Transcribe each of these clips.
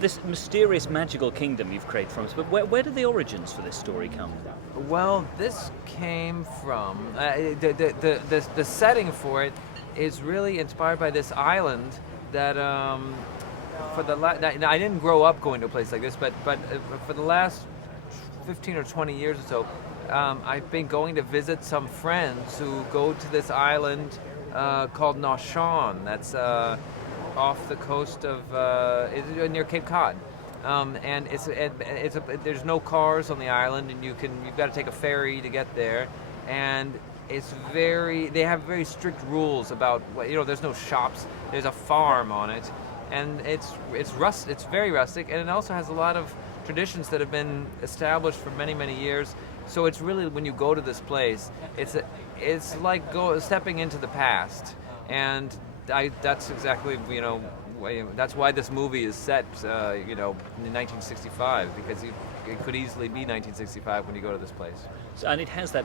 this mysterious magical kingdom you've created from us, but where do the origins for this story come from? Well, this came from the setting for it is really inspired by this island that I didn't grow up going to a place like this, but for the last 15 or 20 years or so, I've been going to visit some friends who go to this island called Noshawn. That's off the coast of near Cape Cod, and there's no cars on the island, and you've got to take a ferry to get there, and they have very strict rules about there's no shops, there's a farm on it, and it's very rustic, and it also has a lot of traditions that have been established for many years. So it's really, when you go to this place, it's like stepping into the past, and that's exactly that's why this movie is set in 1965, because it could easily be 1965 when you go to this place. And it has a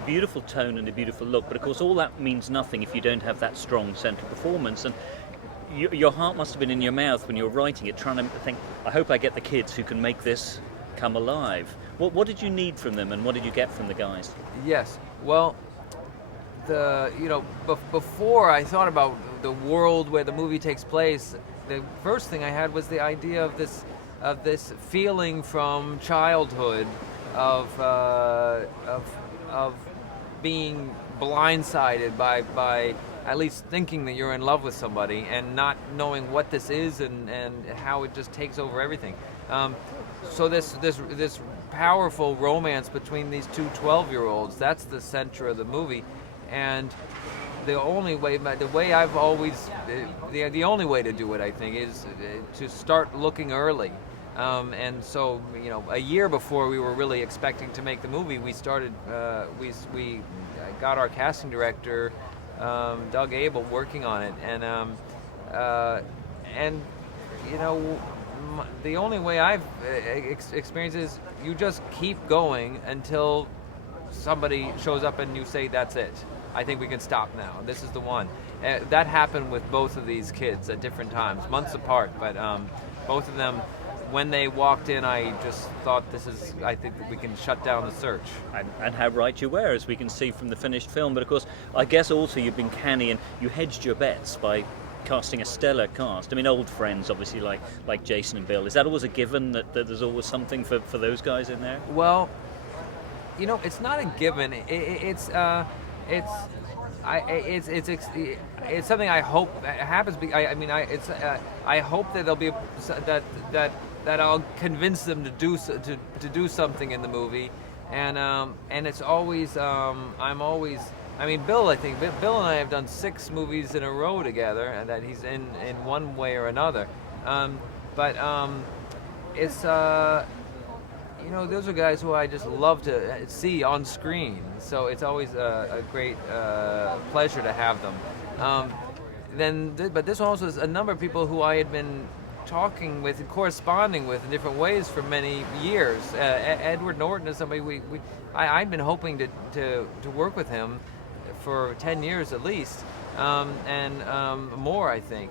beautiful tone and a beautiful look, but of course all that means nothing if you don't have that strong central performance. And your heart must have been in your mouth when you were writing it, trying to think, I hope I get the kids who can make this come alive. What did you need from them, and what did you get from the guys? Yes, well, before I thought about the world where the movie takes place, the first thing I had was the idea of this feeling from childhood of being blindsided by at least thinking that you're in love with somebody and not knowing what this is and how it just takes over everything. So this powerful romance between these two 12-year-olds, that's the center of the movie. And the only way to do it, I think, is to start looking early. And so, a year before we were really expecting to make the movie, we started. We got our casting director, Doug Abel, working on it, and the only way I've experienced is you just keep going until somebody shows up and you say, that's it. I think we can stop now. This is the one. That happened with both of these kids at different times, months apart, but both of them, when they walked in, I just thought, I think that we can shut down the search. And how right you were, as we can see from the finished film. But of course, I guess also you've been canny and you hedged your bets by casting a stellar cast. I mean, old friends, obviously, like Jason and Bill. Is that always a given, that there's always something for those guys in there? Well, it's not a given. It's something I hope happens. I hope that there'll be that I'll convince them to do something in the movie, and it's always Bill. I think Bill and I have done 6 movies in a row together, and that he's in one way or another. It's those are guys who I just love to see on screen. So it's always a great pleasure to have them. But this also is a number of people who I had been talking with and corresponding with in different ways for many years. Edward Norton is somebody I'd been hoping to work with him for 10 years at least, and more, I think.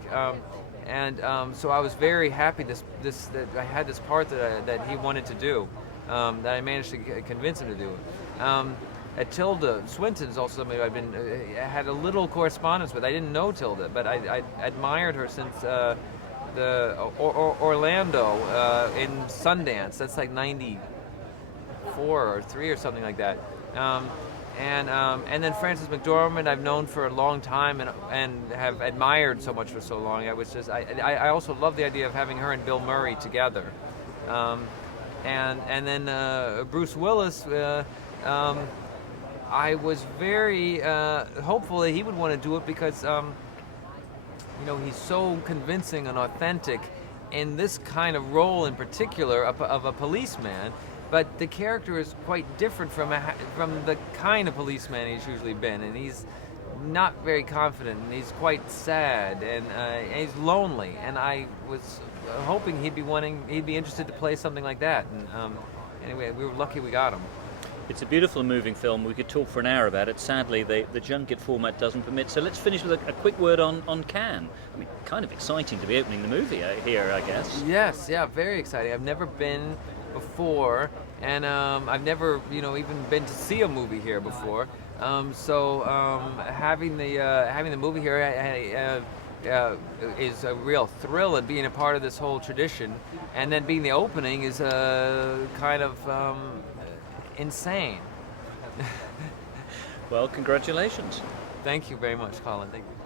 So I was very happy that I had this part that he wanted to do, that I managed to convince him to do. Tilda Swinton's also somebody I've been had a little correspondence with. I didn't know Tilda, but I admired her since the Orlando in Sundance. That's like 94 or 3 or something like that. And then Frances McDormand I've known for a long time and have admired so much for so long. I also love the idea of having her and Bill Murray together. And then Bruce Willis, I was very hopeful that he would want to do it because he's so convincing and authentic in this kind of role in particular of a policeman. But the character is quite different from the kind of policeman he's usually been, and he's not very confident, and he's quite sad, and he's lonely. And I was hoping he'd be interested to play something like that. And anyway, we were lucky we got him. It's a beautiful moving film. We could talk for an hour about it. Sadly, the junket format doesn't permit. So let's finish with a quick word on Cannes. I mean, kind of exciting to be opening the movie here, I guess. Yes, yeah, very exciting. I've never been before, and I've never, even been to see a movie here before. So having the movie here is a real thrill, and being a part of this whole tradition, and then being the opening is kind of insane. Well, congratulations. Thank you very much, Colin. Thank you.